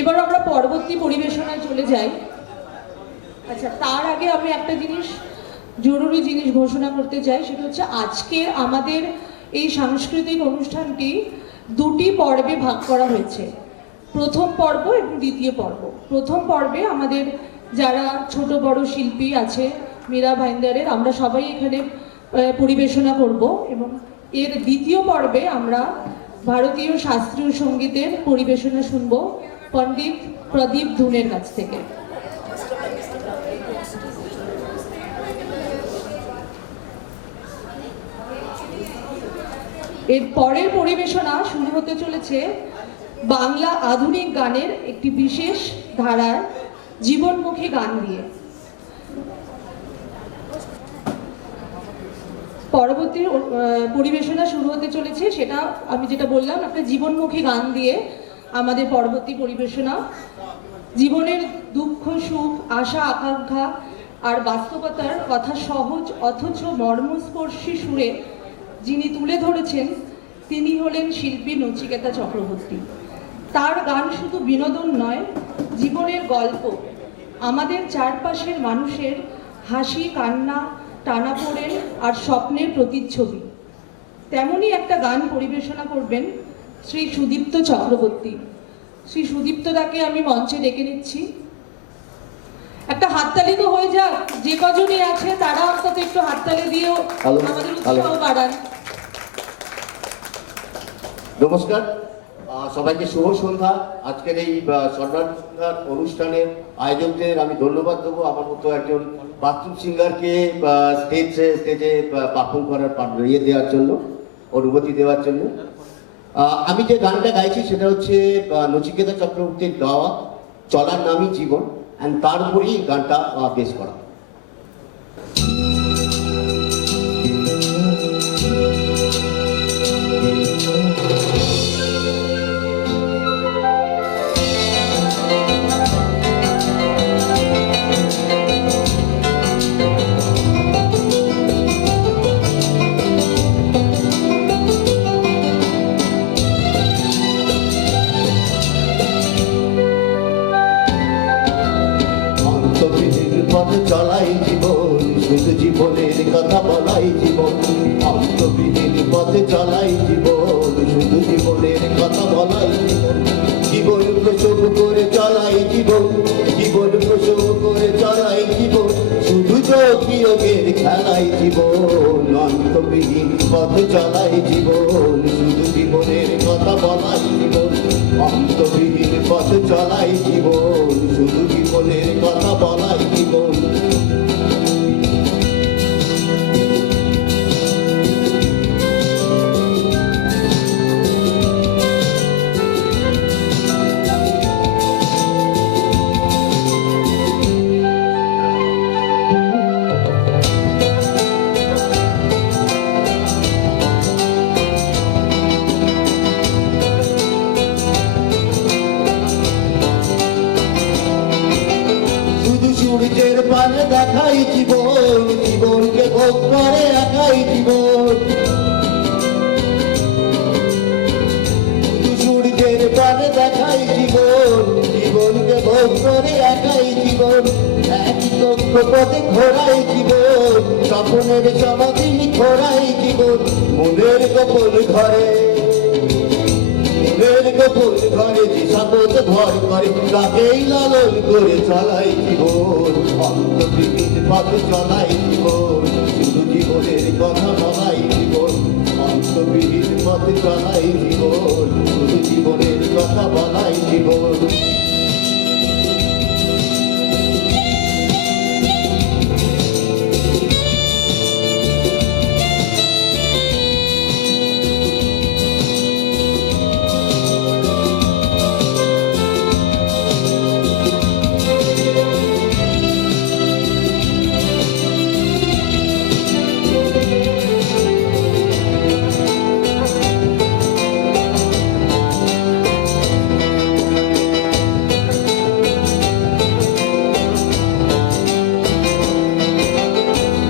এবার আমরা পরবর্তী পরিবেশনায় চলে যাই। আচ্ছা, তার আগে আমি একটা জরুরি জিনিস ঘোষণা করতে চাই, সেটা হচ্ছে আজকে আমাদের এই সাংস্কৃতিক অনুষ্ঠানটি দুটি পর্বে ভাগ করা হয়েছে, প্রথম পর্ব এবং দ্বিতীয় পর্ব। প্রথম পর্বে আমাদের যারা ছোট বড় শিল্পী আছে মীরা ভাইন্দারের, আমরা সবাই এখানে পরিবেশনা করব, এবং এর দ্বিতীয় পর্বে আমরা ভারতীয় শাস্ত্রীয় সঙ্গীতের পরিবেশনা শুনব পণ্ডিত প্রদীপ ধুনের কাছ থেকে। এর পরের পরিবেশনা শুরু হতে চলেছে বাংলা আধুনিক গানের একটি বিশেষ ধারার জীবনমুখী গান দিয়ে। পরবর্তী পরিবেশনা শুরু হতে চলেছে, সেটা আমি যেটা বললাম, একটা জীবনমুখী গান দিয়ে আমাদের পরবর্তী পরিবেশনা। জীবনের দুঃখ সুখ, আশা আকাঙ্ক্ষা আর বাস্তবতার কথা সহজ অথচ মর্মস্পর্শী সুরে যিনি তুলে ধরেছেন তিনি হলেন শিল্পী নচিকেতা চক্রবর্তী। তার গান শুধু বিনোদন নয়, জীবনের গল্প, আমাদের চারপাশের মানুষের হাসি কান্না, টানাপোড়েন আর স্বপ্নের প্রতিচ্ছবি। তেমনই একটা গান পরিবেশনা করবেন শ্রী সুদীপ্ত চক্রবর্তী। শ্রী সুদীপ্তদাকে আমি মঞ্চে ডেকে নিচ্ছি। একটা হাততালি তো হয়ে যাক, যে কজনই আছে তারা অন্তত একটু হাততালি দিয়েও আমাদের উৎসাহ বাড়ান। নমস্কার সবাইকে, শুভ সন্ধ্যা। আজকের এই সম্মান অনুষ্ঠানের আয়োজকদের আমি ধন্যবাদ দেবো, আমার মতো একজন বাথরুম সিঙ্গারকে স্টেজে পারফর্ম করার দেওয়ার জন্য, অনুমতি দেওয়ার জন্য। আমি যে গানটা গাইছি সেটা হচ্ছে নচিকেতা চক্রবর্তীর গাওয়া চলার নামই জীবন, অ্যান্ড তার উপরেই গানটা বেস করা। চলাই জীবন, শুধু জীবনের কথা বলাই জীবন। অন্তবিহীন পথে চলাই জীবন, শুধু জীবনের কথা বলাই জীবন। জীবন প্রসব করে চলাই জীবন, জীবন প্রসব করে চলাই জীবন, শুধু যোগের খেলাই জীবন। অন্তবিহীন পথে চলাই জীবন, শুধু জীবনের কথা বলাই জীবন। অন্তবিহীন পথে চলাই জীবন, শুধু জীবনের কথা বলাই জীবন। সূর্যের পানে দেখাই জীবন, জীবনকে ভোগ করে একাই জীবন। সূর্যের পানে দেখাই জীবন, জীবনকে ভোগ করে একাই জীবন। একই কক্ষপথে ঘোরাই জীবন, স্বপ্নের সমাধি ঘোরাই জীবন। মনের গোপন ঘরে, মনের গোপন ঘরে যে শপথ ভর করে, তাকেই লালন করে চলাই জীবন। অন্তবিহীন পথে চলাই জীবন, শুধু জীবনের কথা বলাই জীবন। অন্তবিহীন পথে চলাই জীবন, শুধু জীবনের কথা বলাই জীবন।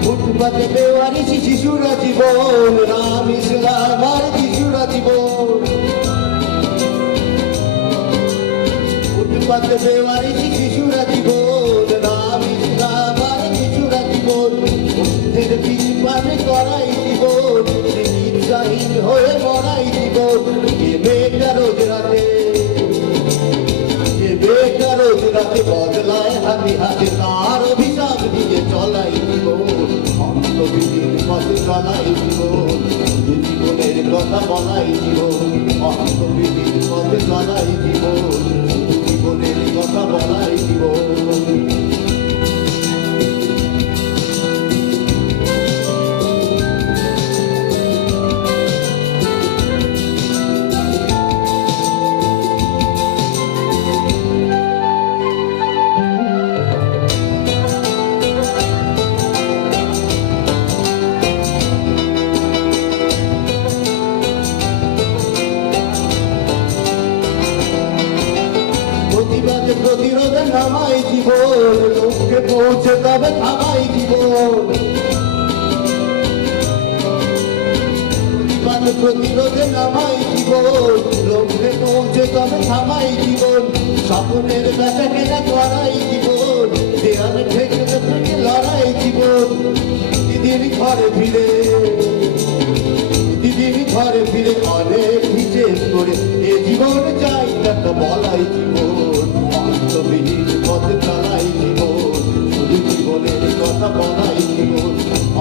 ফুটপাতে বেওয়ারিশি শিশুরা জীবন, রাম ইসলাম আর শিশুরা জীবন। প্রতিবাদে বেওয়ারিশি শিশুরা জীবন, নাম ইসলাম আর শিশুরা জীবন, বুদ্ধের বীজ পানে করাই জীবন, নির্যাহীন হয়ে মরাই জীবন। যে মেয়েটা রোজ রাতে, যে মেয়েটা রোজ রাতে বদলায় হাতে হাতে, তার অভিশাপ দিয়ে চলাই জীবন, অন্তবিহীন পথে চলাই জীবন, শুধু জীবনের কথা বলাই জীবন, অন্তবিহীন পথে চলাই জীবন, শুধু জীবনের কথা বলাই জীবন। প্রতিবাদে প্রতিরোধে নামাই জীবন, লক্ষ্যে পৌঁছে তবে থামাই জীবন। প্রতিবাদে প্রতিরোধে নামাই জীবন, লক্ষ্যে পৌঁছে তবে থামাই জীবন, স্বপ্নের বেচা কেনা করাই জীবন, দেয়ালে ঠেকে থেকে লড়াই জীবন। দিদির ঘরে ফিরে, দিদির ঘরে ফিরে অনেক হিসেব করে এ জীবন চাই একটা বলাই জীবন, অন্তবিহীন পথে চলাই জীবন, শুধু জীবনের কথা বলাই জীবন,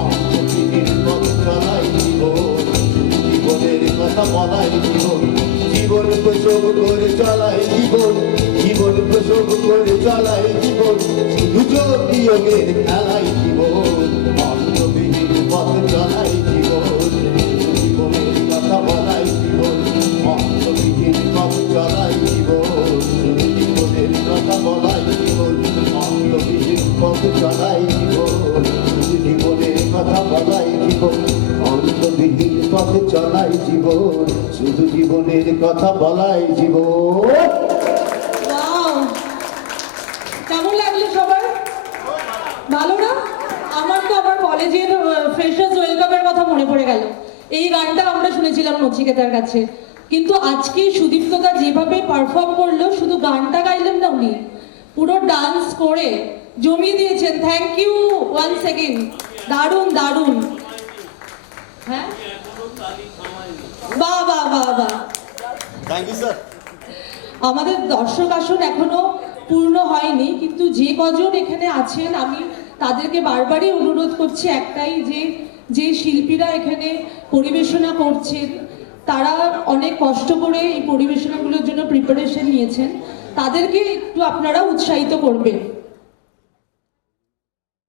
অন্তবিহীন পথে চলাই জীবন, শুধু জীবনের কথা বলাই জীবন। জীবন প্রসব করে চলাই জীবন, জীবন প্রসব করে চলাই জীবন, শুধু যোগ বিয়োগের খেলাই জীবন, অন্তবিহীন পথে চলাই জীবন, জীবনের কথা বলাই জীবন, অন্তবিহীন পথ চলাই জীবন, শুধু জীবনের কথা বলাই জীবন, অন্তবিহীন পথ চলাই জীবন, শুধু জীবনের কথা বলাই জীবন, অন্তবিহীন পথে চলাই জীবন, শুধু জীবনের কথা বলাই জীবন। Wow! কেমন লাগলো সবার? ভালো না? আমার তো আমার কলেজের ফ্রেশার্স ওয়েলকামের কথা মনে পড়ে গেল। এই গানটা আমরা শুনেছিলাম নচিকেতার কাছে, কিন্তু আজকে সুদীপ্তদা যেভাবে পারফর্ম করলো, শুধু গানটা গাইলেন না, উনি পুরো ডান্স করে জমিয়ে দিয়েছেন। থ্যাংক ইউ ওয়ান্স সেকেন্ড, দারুণ দারুণ। হ্যাঁ, বাহ বাহ বাহ বাহ। Thank you sir. আমাদের দর্শক আসন এখনো পূর্ণ হয়নি, কিন্তু যে কজন এখানে আছেন আমি তাদেরকে বারবারই অনুরোধ করছি একটাই, যে যে শিল্পীরা এখানে পরিবেশনা করছেন তারা অনেক কষ্ট করে এই পরিবেশনাগুলোর জন্য প্রিপারেশন নিয়েছেন, তাদেরকে একটু আপনারা উৎসাহিত করবেন।